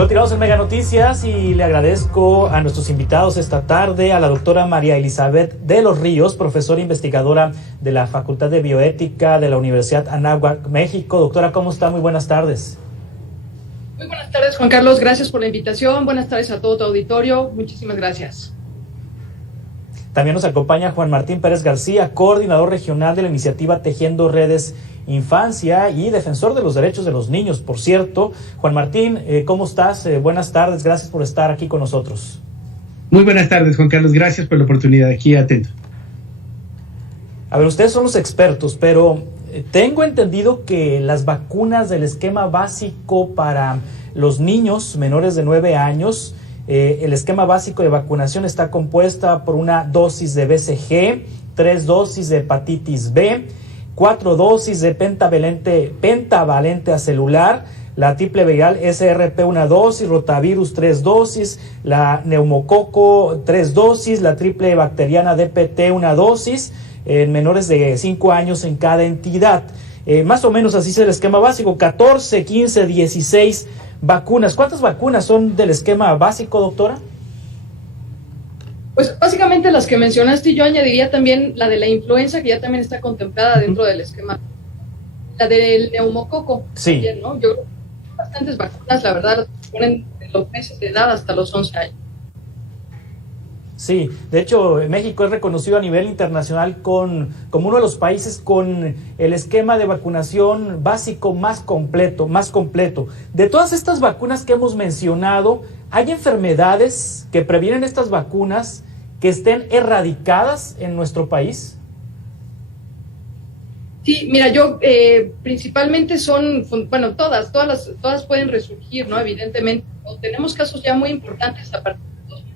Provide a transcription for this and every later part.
Continuamos en Mega Noticias y le agradezco a nuestros invitados esta tarde, a la doctora María Elizabeth de los Ríos, profesora investigadora de la Facultad de Bioética de la Universidad Anáhuac, México. Doctora, ¿cómo está? Muy buenas tardes. Muy buenas tardes, Juan Carlos. Gracias por la invitación. Buenas tardes a todo tu auditorio. Muchísimas gracias. También nos acompaña Juan Martín Pérez García, coordinador regional de la iniciativa Tejiendo Redes Infancia y defensor de los derechos de los niños, por cierto. Juan Martín, ¿cómo estás? Buenas tardes, gracias por estar aquí con nosotros. Muy buenas tardes, Juan Carlos, gracias por la oportunidad, aquí atento. A ver, ustedes son los expertos, pero tengo entendido que las vacunas del esquema básico para los niños menores de 9 años, el esquema básico de vacunación está compuesta por una dosis de BCG, 3 dosis de hepatitis B, 4 dosis de pentavalente acelular, la triple viral SRP 1 dosis, rotavirus 3 dosis, la neumococo 3 dosis, la triple bacteriana DPT 1 dosis, en menores de 5 años en cada entidad. Más o menos así es el esquema básico, 14, 15, 16 vacunas. ¿Cuántas vacunas son del esquema básico, doctora? Pues básicamente las que mencionaste, y yo añadiría también la de la influenza, que ya también está contemplada dentro del esquema. La del neumococo, sí. También, ¿no? Yo creo que hay bastantes vacunas, la verdad, las ponen de los meses de edad hasta los 11 años. Sí, de hecho, México es reconocido a nivel internacional como uno de los países con el esquema de vacunación básico más completo. De todas estas vacunas que hemos mencionado, ¿hay enfermedades que previenen estas vacunas que estén erradicadas en nuestro país? Sí, mira, yo principalmente son, bueno, todas pueden resurgir, ¿no? Evidentemente, tenemos casos ya muy importantes a partir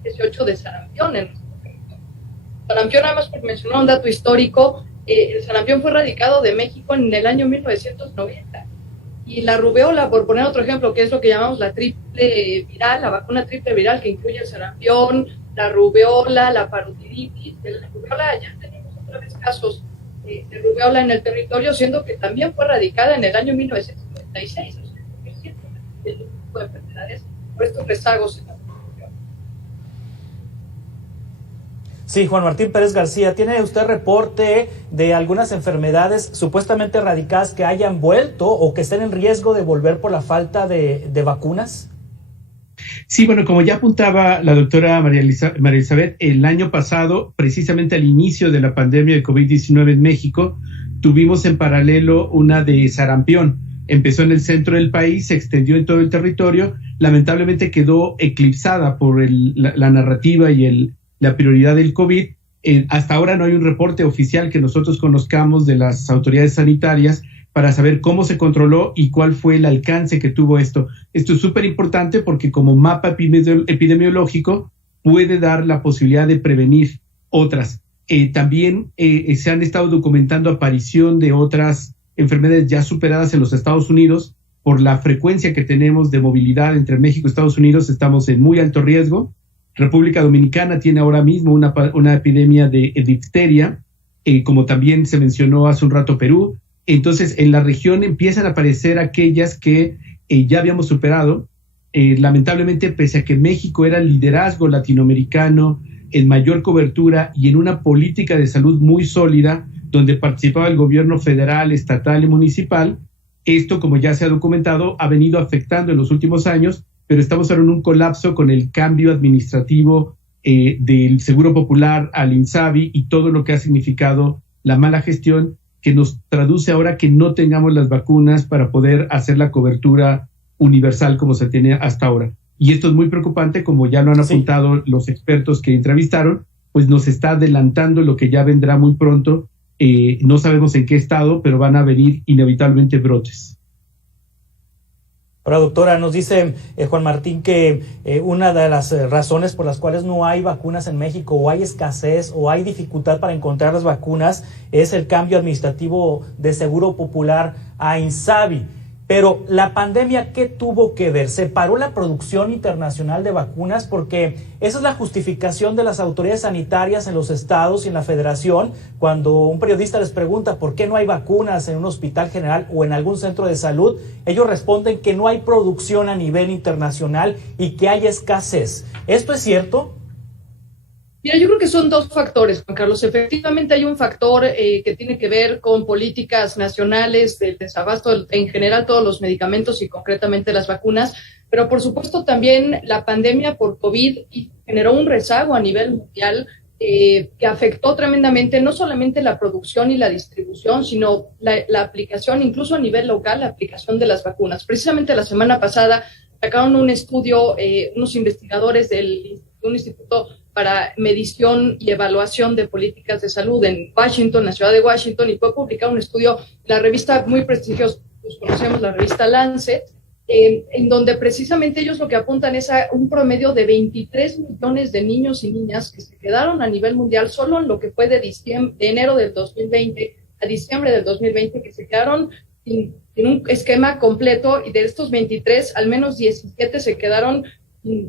18 de sarampión en nuestro territorio. Sarampión, nada más por mencionar un dato histórico, el sarampión fue erradicado de México en el año 1990. Y la rubeola, por poner otro ejemplo, que es lo que llamamos la triple viral, la vacuna triple viral que incluye el sarampión, la rubeola, la parotiritis. De la rubeola ya tenemos otra vez casos de rubeola en el territorio, siendo que también fue erradicada en el año 1996. O sea, es cierto, el tipo de enfermedades por estos rezagos en la. Sí, Juan Martín Pérez García, ¿tiene usted reporte de algunas enfermedades supuestamente erradicadas que hayan vuelto o que estén en riesgo de volver por la falta de vacunas? Sí, bueno, como ya apuntaba la doctora María Elizabeth, el año pasado, precisamente al inicio de la pandemia de COVID-19 en México, tuvimos en paralelo una de sarampión. Empezó en el centro del país, se extendió en todo el territorio, lamentablemente quedó eclipsada por la narrativa y la prioridad del COVID. Hasta ahora no hay un reporte oficial que nosotros conozcamos de las autoridades sanitarias para saber cómo se controló y cuál fue el alcance que tuvo esto. Esto es súper importante porque como mapa epidemiológico puede dar la posibilidad de prevenir otras. También se han estado documentando aparición de otras enfermedades ya superadas en los Estados Unidos. Por la frecuencia que tenemos de movilidad entre México y Estados Unidos, estamos en muy alto riesgo. República Dominicana tiene ahora mismo una epidemia de difteria, como también se mencionó hace un rato Perú. Entonces, en la región empiezan a aparecer aquellas que ya habíamos superado. Lamentablemente, pese a que México era el liderazgo latinoamericano en mayor cobertura y en una política de salud muy sólida, donde participaba el gobierno federal, estatal y municipal, esto, como ya se ha documentado, ha venido afectando en los últimos años, pero estamos ahora en un colapso con el cambio administrativo del Seguro Popular al INSABI y todo lo que ha significado la mala gestión, que nos traduce ahora que no tengamos las vacunas para poder hacer la cobertura universal como se tiene hasta ahora. Y esto es muy preocupante, como ya lo han apuntado los expertos que entrevistaron, pues nos está adelantando lo que ya vendrá muy pronto. No sabemos en qué estado, pero van a venir inevitablemente brotes. Ahora, doctora, nos dice Juan Martín que una de las razones por las cuales no hay vacunas en México, o hay escasez, o hay dificultad para encontrar las vacunas, es el cambio administrativo de Seguro Popular a INSABI. Pero la pandemia, ¿qué tuvo que ver? ¿Se paró la producción internacional de vacunas? Porque esa es la justificación de las autoridades sanitarias en los estados y en la federación. Cuando un periodista les pregunta por qué no hay vacunas en un hospital general o en algún centro de salud, ellos responden que no hay producción a nivel internacional y que hay escasez. ¿Esto es cierto? Mira, yo creo que son dos factores, Juan Carlos. Efectivamente hay un factor que tiene que ver con políticas nacionales del desabasto en general todos los medicamentos y concretamente las vacunas, pero por supuesto también la pandemia por COVID generó un rezago a nivel mundial que afectó tremendamente no solamente la producción y la distribución, sino la aplicación, incluso a nivel local, la aplicación de las vacunas. Precisamente la semana pasada sacaron un estudio, unos investigadores de un instituto para medición y evaluación de políticas de salud en Washington, la ciudad de Washington, y fue publicado un estudio en la revista muy prestigiosa, pues conocemos la revista Lancet, en donde precisamente ellos lo que apuntan es a un promedio de 23 millones de niños y niñas que se quedaron a nivel mundial solo en lo que fue de enero del 2020 a diciembre del 2020, que se quedaron en un esquema completo, y de estos 23, al menos 17 se quedaron,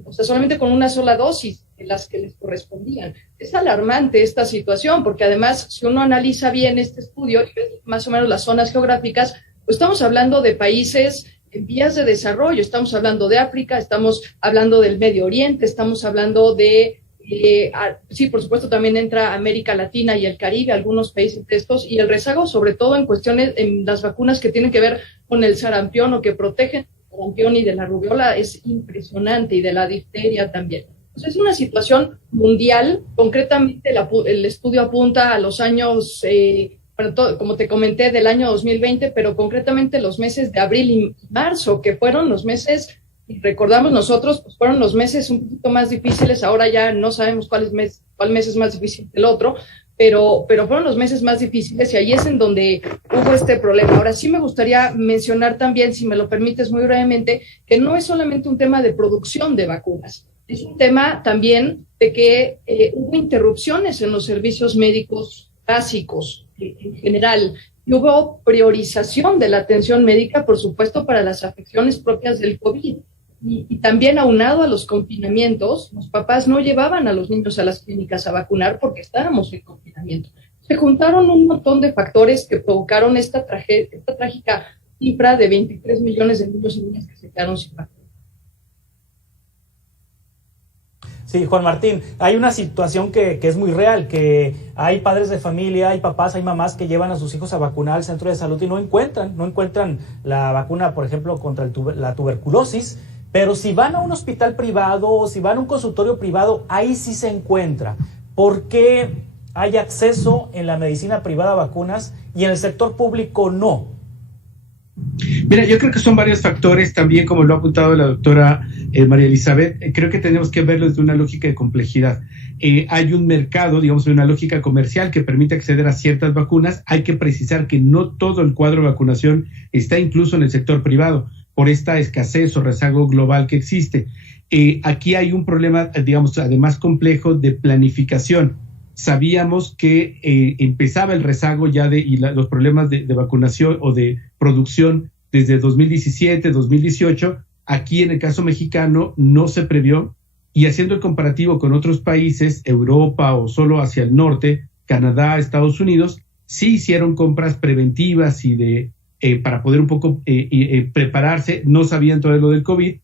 o sea, solamente con una sola dosis de las que les correspondían. Es alarmante esta situación, porque además, si uno analiza bien este estudio y ve más o menos las zonas geográficas, pues estamos hablando de países en vías de desarrollo, estamos hablando de África, estamos hablando del Medio Oriente, estamos hablando de, sí, por supuesto también entra América Latina y el Caribe, algunos países de estos, y el rezago sobre todo en cuestiones, en las vacunas que tienen que ver con el sarampión o que protegen del sarampión y de la rubiola es impresionante, y de la difteria también. Entonces, es una situación mundial. Concretamente, el estudio apunta a los años, como te comenté, del año 2020, pero concretamente los meses de abril y marzo, que fueron los meses, recordamos nosotros, pues fueron los meses un poquito más difíciles. Ahora ya no sabemos cuál mes es más difícil que el otro, pero fueron los meses más difíciles, y ahí es en donde hubo este problema. Ahora sí me gustaría mencionar también, si me lo permites muy brevemente, que no es solamente un tema de producción de vacunas. Es un tema también de que hubo interrupciones en los servicios médicos básicos en general, y hubo priorización de la atención médica, por supuesto, para las afecciones propias del COVID. Y también aunado a los confinamientos, los papás no llevaban a los niños a las clínicas a vacunar porque estábamos en confinamiento. Se juntaron un montón de factores que provocaron esta trágica cifra de 23 millones de niños y niñas que se quedaron sin vacunar. Sí, Juan Martín, hay una situación que es muy real, que hay padres de familia, hay papás, hay mamás que llevan a sus hijos a vacunar al centro de salud y no encuentran la vacuna, por ejemplo, contra la tuberculosis, pero si van a un hospital privado o si van a un consultorio privado, ahí sí se encuentra. ¿Por qué hay acceso en la medicina privada a vacunas y en el sector público no? Mira, yo creo que son varios factores también, como lo ha apuntado la doctora María Elizabeth. Creo que tenemos que verlo desde una lógica de complejidad. Hay un mercado, digamos, una lógica comercial que permite acceder a ciertas vacunas. Hay que precisar que no todo el cuadro de vacunación está incluso en el sector privado, por esta escasez o rezago global que existe. Aquí hay un problema, digamos, además complejo de planificación. Sabíamos que empezaba el rezago ya los problemas de vacunación o de producción desde 2017, 2018. Aquí en el caso mexicano no se previó, y haciendo el comparativo con otros países, Europa o solo hacia el norte, Canadá, Estados Unidos, sí hicieron compras preventivas y para poder un poco prepararse. No sabían todo lo del COVID.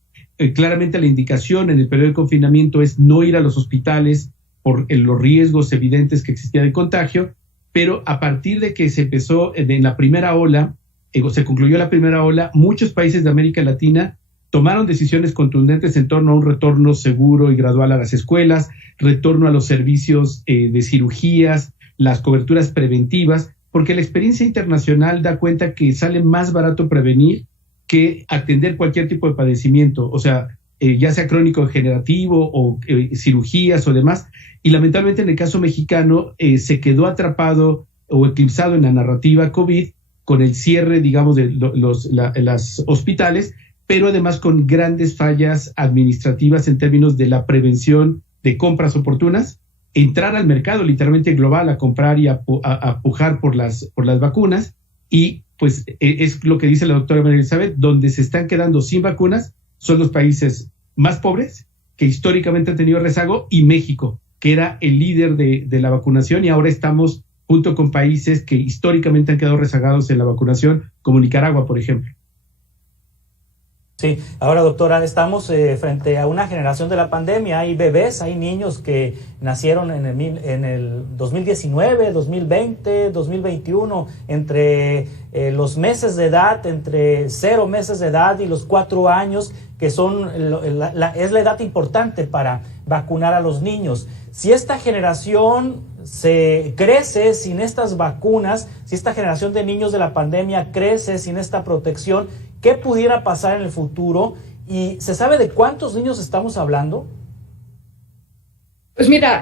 Claramente la indicación en el periodo de confinamiento es no ir a los hospitales por los riesgos evidentes que existía de contagio, pero a partir de que se empezó en la primera ola, se concluyó la primera ola, muchos países de América Latina tomaron decisiones contundentes en torno a un retorno seguro y gradual a las escuelas, retorno a los servicios de cirugías, las coberturas preventivas, porque la experiencia internacional da cuenta que sale más barato prevenir que atender cualquier tipo de padecimiento, o sea, ya sea crónico degenerativo o cirugías o demás. Y lamentablemente en el caso mexicano se quedó atrapado o eclipsado en la narrativa COVID con el cierre, digamos, de los hospitales, pero además con grandes fallas administrativas en términos de la prevención de compras oportunas, entrar al mercado literalmente global a comprar y a pujar por las vacunas, y pues es lo que dice la doctora María Elizabeth, donde se están quedando sin vacunas son los países más pobres, que históricamente han tenido rezago, y México, que era el líder de la vacunación, y ahora estamos junto con países que históricamente han quedado rezagados en la vacunación, como Nicaragua, por ejemplo. Sí, ahora doctora, estamos frente a una generación de la pandemia. Hay bebés, hay niños que nacieron en el 2019, 2020, 2021, entre los meses de edad, entre 0 meses de edad y los 4 años, que es la edad importante para vacunar a los niños. Si esta generación se crece sin estas vacunas, si esta generación de niños de la pandemia crece sin esta protección, ¿qué pudiera pasar en el futuro? ¿Y se sabe de cuántos niños estamos hablando? Pues mira,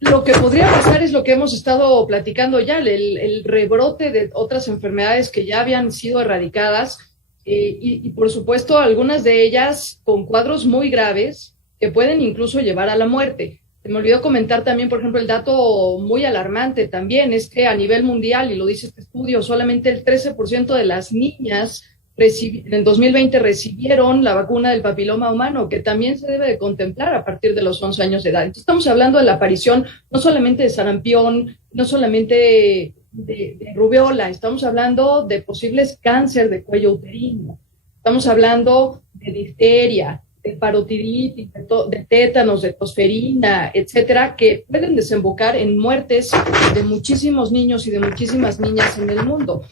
lo que podría pasar es lo que hemos estado platicando ya, el rebrote de otras enfermedades que ya habían sido erradicadas y por supuesto algunas de ellas con cuadros muy graves que pueden incluso llevar a la muerte. Se me olvidó comentar también, por ejemplo, el dato muy alarmante también es que a nivel mundial, y lo dice este estudio, solamente el 13% de las niñas en 2020 recibieron la vacuna del papiloma humano, que también se debe de contemplar a partir de los 11 años de edad. Entonces estamos hablando de la aparición no solamente de sarampión, no solamente de rubiola, estamos hablando de posibles cáncer de cuello uterino, estamos hablando de difteria, de parotiditis, de tétanos, de tosferina, etcétera, que pueden desembocar en muertes de muchísimos niños y de muchísimas niñas en el mundo.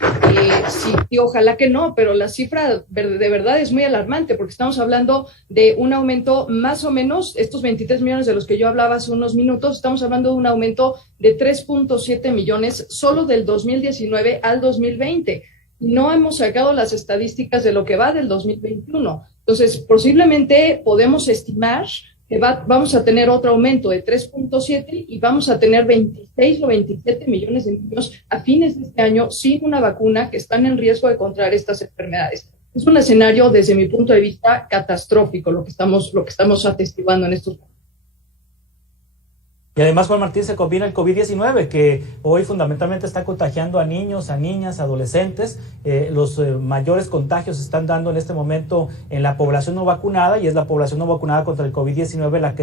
Sí, y ojalá que no, pero la cifra de verdad es muy alarmante, porque estamos hablando de un aumento más o menos, estos 23 millones de los que yo hablaba hace unos minutos, estamos hablando de un aumento de 3.7 millones solo del 2019 al 2020. No hemos sacado las estadísticas de lo que va del 2021. Entonces, posiblemente podemos estimar que vamos a tener otro aumento de 3.7 y vamos a tener 26 o 27 millones de niños a fines de este año sin una vacuna que están en riesgo de contraer estas enfermedades. Es un escenario, desde mi punto de vista, catastrófico lo que estamos atestiguando en estos momentos. Y además, Juan Martín, se combina el COVID-19, que hoy fundamentalmente está contagiando a niños, a niñas, adolescentes. Los mayores contagios se están dando en este momento en la población no vacunada, y es la población no vacunada contra el COVID-19 la que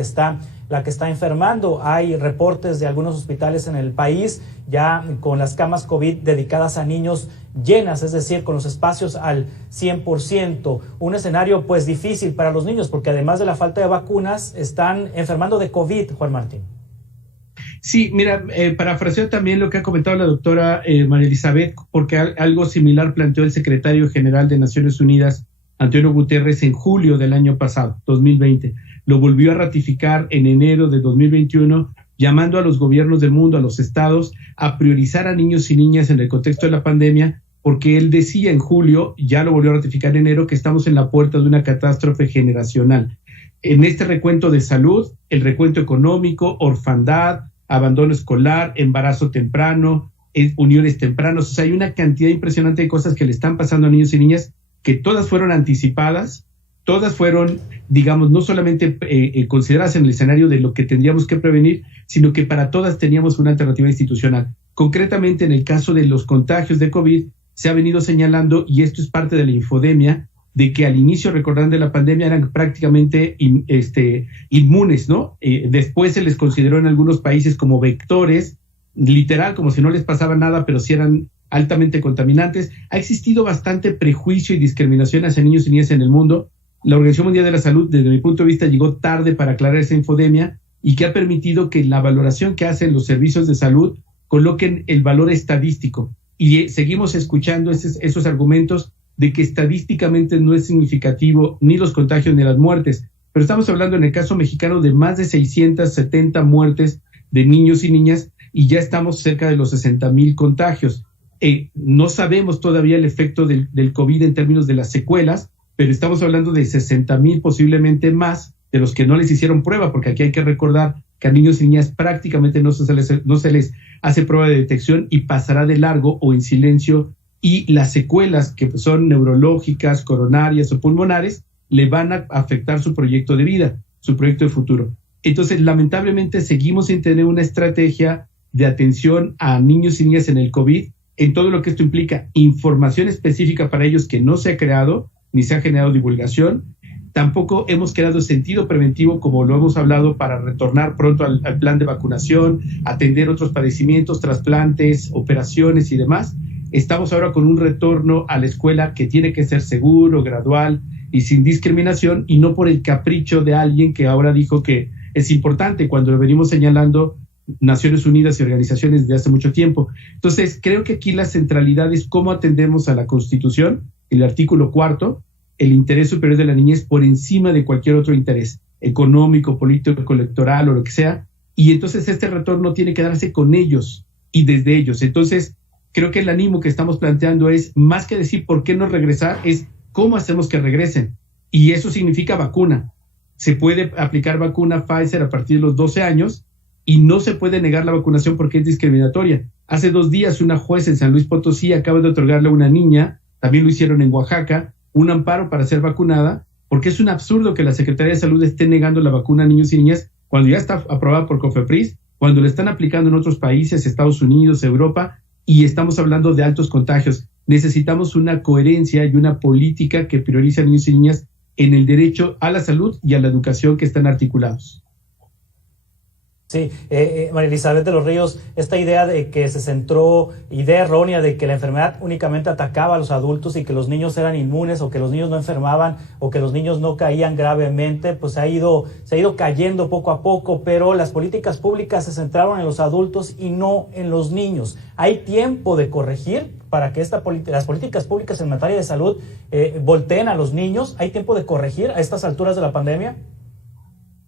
está enfermando. Hay reportes de algunos hospitales en el país ya con las camas COVID dedicadas a niños llenas, es decir, con los espacios al 100%. Un escenario pues difícil para los niños, porque además de la falta de vacunas, están enfermando de COVID, Juan Martín. Sí, mira, parafraseo también lo que ha comentado la doctora María Elizabeth, porque algo similar planteó el secretario general de Naciones Unidas, Antonio Guterres, en julio del año pasado, 2020. Lo volvió a ratificar en enero de 2021, llamando a los gobiernos del mundo, a los estados, a priorizar a niños y niñas en el contexto de la pandemia, porque él decía en julio, ya lo volvió a ratificar en enero, que estamos en la puerta de una catástrofe generacional. En este recuento de salud, el recuento económico, orfandad, abandono escolar, embarazo temprano, uniones tempranas, o sea, hay una cantidad impresionante de cosas que le están pasando a niños y niñas, que todas fueron anticipadas, todas fueron, digamos, no solamente consideradas en el escenario de lo que tendríamos que prevenir, sino que para todas teníamos una alternativa institucional. Concretamente, en el caso de los contagios de COVID, se ha venido señalando, y esto es parte de la infodemia, de que al inicio, recordarán, de la pandemia eran prácticamente inmunes, ¿no? Después se les consideró en algunos países como vectores, literal, como si no les pasaba nada, pero sí eran altamente contaminantes. Ha existido bastante prejuicio y discriminación hacia niños y niñas en el mundo. La Organización Mundial de la Salud, desde mi punto de vista, llegó tarde para aclarar esa infodemia, y que ha permitido que la valoración que hacen los servicios de salud coloquen el valor estadístico. Y seguimos escuchando esos argumentos de que estadísticamente no es significativo ni los contagios ni las muertes, pero estamos hablando en el caso mexicano de más de 670 muertes de niños y niñas, y ya estamos cerca de los 60,000 contagios. No sabemos todavía el efecto del COVID en términos de las secuelas, pero estamos hablando de 60,000, posiblemente más, de los que no les hicieron prueba, porque aquí hay que recordar que a niños y niñas prácticamente no se les hace prueba de detección y pasará de largo o en silencio, y las secuelas que son neurológicas, coronarias o pulmonares le van a afectar su proyecto de vida, su proyecto de futuro. Entonces, lamentablemente, seguimos sin tener una estrategia de atención a niños y niñas en el COVID. en todo lo que esto implica, información específica para ellos que no se ha creado, ni se ha generado divulgación. Tampoco hemos creado sentido preventivo, como lo hemos hablado, para retornar pronto al plan de vacunación, atender otros padecimientos, trasplantes, operaciones y demás. Estamos ahora con un retorno a la escuela que tiene que ser seguro, gradual y sin discriminación, y no por el capricho de alguien que ahora dijo que es importante, cuando lo venimos señalando Naciones Unidas y organizaciones desde hace mucho tiempo. Entonces, creo que aquí la centralidad es cómo atendemos a la Constitución, el artículo 4, el interés superior de la niñez por encima de cualquier otro interés económico, político, electoral o lo que sea. Y entonces este retorno tiene que darse con ellos y desde ellos. Entonces, creo que el ánimo que estamos planteando es, más que decir por qué no regresar, es cómo hacemos que regresen. Y eso significa vacuna. Se puede aplicar vacuna Pfizer a partir de los 12 años y no se puede negar la vacunación porque es discriminatoria. Hace 2 días una juez en San Luis Potosí acaba de otorgarle a una niña, también lo hicieron en Oaxaca, un amparo para ser vacunada, porque es un absurdo que la Secretaría de Salud esté negando la vacuna a niños y niñas cuando ya está aprobada por COFEPRIS, cuando la están aplicando en otros países, Estados Unidos, Europa, y estamos hablando de altos contagios. Necesitamos una coherencia y una política que priorice a niños y niñas en el derecho a la salud y a la educación, que están articulados. Sí, María Elizabeth de los Ríos, esta idea de que se centró, idea errónea de que la enfermedad únicamente atacaba a los adultos y que los niños eran inmunes o que los niños no enfermaban o que los niños no caían gravemente, pues se ha ido cayendo poco a poco, pero las políticas públicas se centraron en los adultos y no en los niños. ¿Hay tiempo de corregir para que las políticas públicas en materia de salud volteen a los niños? ¿Hay tiempo de corregir a estas alturas de la pandemia?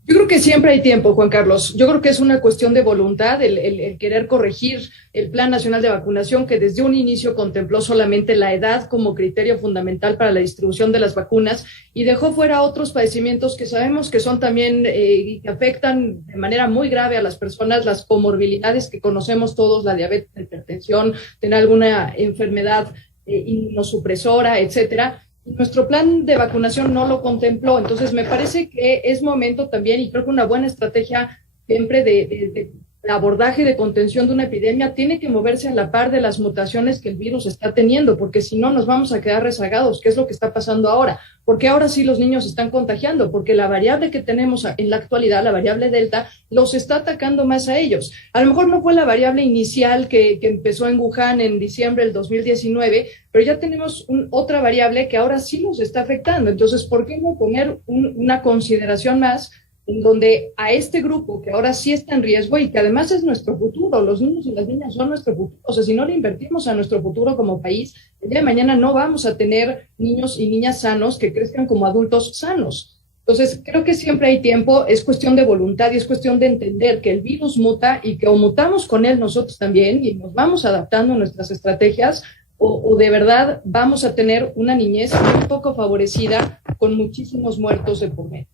Yo creo que siempre hay tiempo, Juan Carlos. Yo creo que es una cuestión de voluntad el querer corregir el Plan Nacional de Vacunación, que desde un inicio contempló solamente la edad como criterio fundamental para la distribución de las vacunas y dejó fuera otros padecimientos que sabemos que son también y que afectan de manera muy grave a las personas, las comorbilidades que conocemos todos, la diabetes, la hipertensión, tener alguna enfermedad inmunosupresora, etcétera. Nuestro plan de vacunación no lo contempló, entonces me parece que es momento también, y creo que una buena estrategia siempre de abordaje de contención de una epidemia tiene que moverse a la par de las mutaciones que el virus está teniendo, porque si no nos vamos a quedar rezagados, que es lo que está pasando ahora, porque ahora sí los niños están contagiando, porque la variable que tenemos en la actualidad, la variable Delta, los está atacando más a ellos. A lo mejor no fue la variable inicial que empezó en Wuhan en diciembre del 2019, pero ya tenemos otra variable que ahora sí los está afectando. Entonces, ¿por qué no poner una consideración más en donde a este grupo que ahora sí está en riesgo y que además es nuestro futuro, los niños y las niñas son nuestro futuro? O sea, si no le invertimos a nuestro futuro como país, el día de mañana no vamos a tener niños y niñas sanos que crezcan como adultos sanos. Entonces, creo que siempre hay tiempo, es cuestión de voluntad y es cuestión de entender que el virus muta y que o mutamos con él nosotros también y nos vamos adaptando a nuestras estrategias o de verdad vamos a tener una niñez muy poco favorecida con muchísimos muertos de por medio.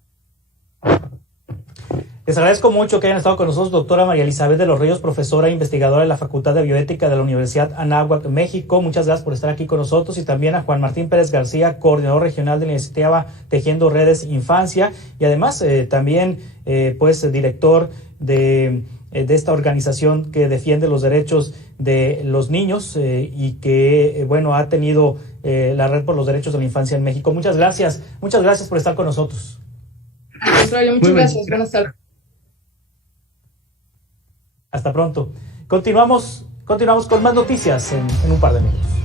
Les agradezco mucho que hayan estado con nosotros, doctora María Elizabeth de los Ríos, profesora e investigadora de la Facultad de Bioética de la Universidad Anáhuac, México. Muchas gracias por estar aquí con nosotros, y también a Juan Martín Pérez García, coordinador regional de la iniciativa Tejiendo Redes Infancia, y además también director de esta organización que defiende los derechos de los niños y que ha tenido la Red por los Derechos de la Infancia en México. Muchas gracias por estar con nosotros. Al contrario, muchas gracias. Buenas tardes. Hasta pronto. Continuamos con más noticias en un par de minutos.